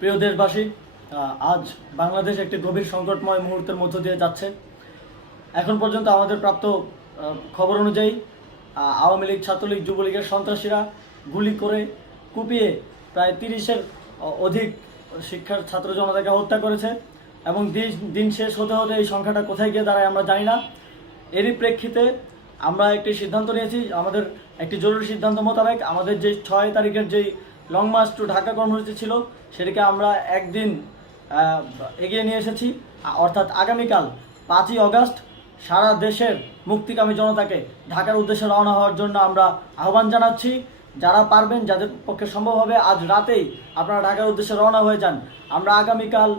প্রিয় দেশবাসী, আজ বাংলাদেশ একটি গভীর সংকটময় মুহূর্তের মধ্য দিয়ে যাচ্ছে। এখন পর্যন্ত আমাদের প্রাপ্ত খবর অনুযায়ী আওয়ামী লীগ, ছাত্রলীগ, যুবলীগের সন্ত্রাসীরা গুলি করে কুপিয়ে প্রায় 30-এর অধিক শিক্ষার ছাত্র জনতাকে হত্যা করেছে এবং দিন শেষ হতে হতে এই সংখ্যাটা কোথায় গিয়ে দাঁড়ায় আমরা জানি না। এরই প্রেক্ষিতে আমরা একটি সিদ্ধান্ত নিয়েছি। আমাদের একটি জরুরি সিদ্ধান্ত মোতাবেক আমাদের যে 6 তারিখের যেই লং মার্চ টু ঢাকা কর্মসূচি ছিল সেটিকে আমরা একদিন এগিয়ে নিয়ে এসেছি। অর্থাৎ আগামীকাল 5ই অগাস্ট সারা দেশের মুক্তিকামী জনতাকে ঢাকার উদ্দেশ্যে রওনা হওয়ার জন্য আমরা আহ্বান জানাচ্ছি। যারা পারবেন, যাদের পক্ষে সম্ভব হবে, আজ রাতেই আপনারা ঢাকার উদ্দেশ্যে রওনা হয়ে যান। আমরা আগামীকাল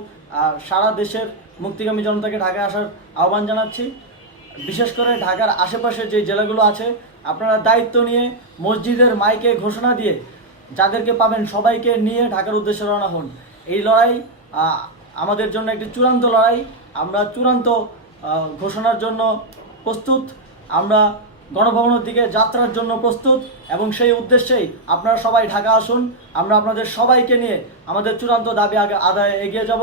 সারা দেশের মুক্তিকামী জনতাকে ঢাকায় আসার আহ্বান জানাচ্ছি। বিশেষ করে ঢাকার আশেপাশে যে জেলাগুলো আছে, আপনারা দায়িত্ব নিয়ে মসজিদের মাইকে ঘোষণা দিয়ে যাদেরকে পাবেন সবাইকে নিয়ে ঢাকার উদ্দেশ্যে রওনা হন। এই লড়াই আমাদের জন্য একটি চূড়ান্ত লড়াই। আমরা চূড়ান্ত ঘোষণার জন্য প্রস্তুত। আমরা গণভবনের দিকে যাত্রার জন্য প্রস্তুত এবং সেই উদ্দেশ্যেই আপনারা সবাই ঢাকা আসুন। আমরা আপনাদের সবাইকে নিয়ে আমাদের চূড়ান্ত দাবি আদায়ে এগিয়ে যাব।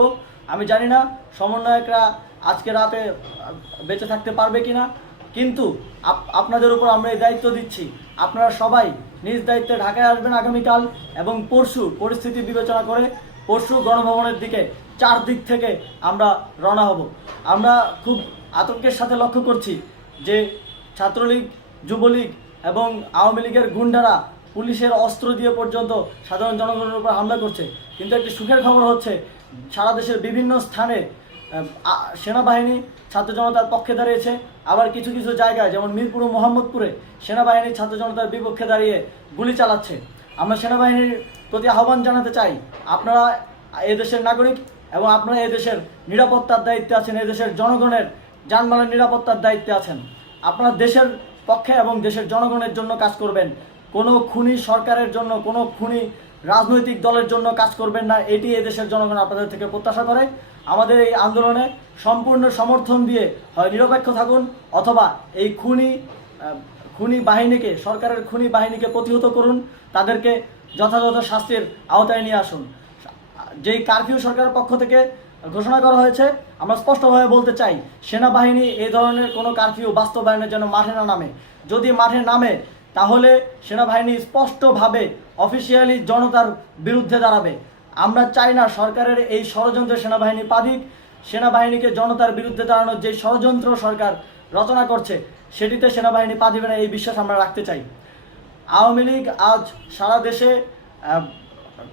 আমি জানি না সমন্বয়করা আজকে রাতে বেঁচে থাকতে পারবে কিনা, কিন্তু আপনাদের উপর আমরা এই দায়িত্ব দিচ্ছি। আপনারা সবাই নিজ দায়িত্বে ঢাকায় আসবেন আগামীকাল এবং পরশু পরিস্থিতি বিবেচনা করে পরশু গণভবনের দিকে 4 দিক থেকে আমরা রওনা হব। আমরা খুব আতঙ্কের সাথে লক্ষ্য করছি যে ছাত্রলীগ, যুবলীগ এবং আওয়ামী লীগের গুন্ডারা পুলিশের অস্ত্র দিয়ে পর্যন্ত সাধারণ জনগণের উপর হামলা করছে। কিন্তু একটি সুখের খবর হচ্ছে, সারা দেশের বিভিন্ন স্থানে সেনাবাহিনী ছাত্র জনতার পক্ষে দাঁড়িয়েছে। আবার কিছু কিছু জায়গায় যেমন মিরপুর ও মোহাম্মদপুরে সেনাবাহিনী ছাত্র জনতার বিপক্ষে দাঁড়িয়ে গুলি চালাচ্ছে। আমরা সেনাবাহিনীর প্রতি আহ্বান জানাতে চাই, আপনারা এদেশের নাগরিক এবং আপনারা এদেশের নিরাপত্তার দায়িত্বে আছেন, এদেশের জনগণের যানবাহনের নিরাপত্তার দায়িত্বে আছেন। আপনারা দেশের পক্ষে এবং দেশের জনগণের জন্য কাজ করবেন। কোনো খুনি সরকারের জন্য, কোনো খুনি রাজনৈতিক দলের জন্য কাজ করবেন না। এটি এদেশের জনগণ আপনাদের থেকে প্রত্যাশা করে। আমাদের এই আন্দোলনে সম্পূর্ণ সমর্থন দিয়ে হয় নিরপেক্ষ থাকুন, অথবা এই খুনি বাহিনীকে, সরকারের খুনি বাহিনীকে প্রতিহত করুন, তাদেরকে যথাযথ শাস্তির আওতায় নিয়ে আসুন। যেই কারফিউ সরকারের পক্ষ থেকে ঘোষণা করা হয়েছে, আমরা স্পষ্টভাবে বলতে চাই, সেনাবাহিনী এই ধরনের কোনো কারফিউ বাস্তবায়নের জন্য মাঠে না নামে। যদি মাঠে নামে তাহলে সেনাবাহিনী স্পষ্টভাবে অফিসিয়ালি জনতার বিরুদ্ধে দাঁড়াবে। আমরা চাই না সরকারের এই ষড়যন্ত্রে সেনাবাহিনী পা দিক। সেনাবাহিনীকে জনতার বিরুদ্ধে দাঁড়ানোর যে ষড়যন্ত্র সরকার রচনা করছে সেটিতে সেনাবাহিনী পা দিবে না, এই বিশ্বাস আমরা রাখতে চাই। আওয়ামী লীগ আজ সারা দেশে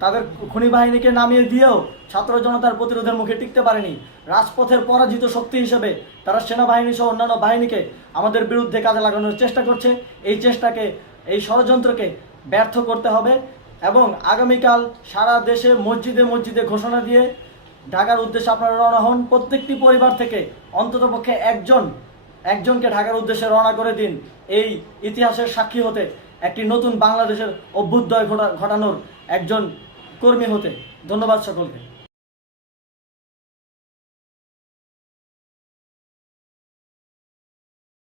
তাদের খুনি বাহিনীকে নামিয়ে দিয়েও ছাত্র জনতার প্রতিরোধের মুখে টিকতে পারেনি। রাজপথের পরাজিত শক্তি হিসেবে তারা সেনাবাহিনী সহ অন্যান্য বাহিনীকে আমাদের বিরুদ্ধে কাজে লাগানোর চেষ্টা করছে। এই চেষ্টাকে, এই ষড়যন্ত্রকে ব্যর্থ করতে হবে এবং আগামীকাল সারা দেশে মসজিদে মসজিদে ঘোষণা দিয়ে ঢাকার উদ্দেশ্যে আপনারা রওনা হন। প্রত্যেকটি পরিবার থেকে অন্ততপক্ষে একজনকে ঢাকার উদ্দেশ্যে রওনা করে দিন, এই ইতিহাসের সাক্ষী হতে, একটি নতুন বাংলাদেশের অভ্যুদয় ঘটানোর একজন কর্মী হতে। ধন্যবাদ সকলকে।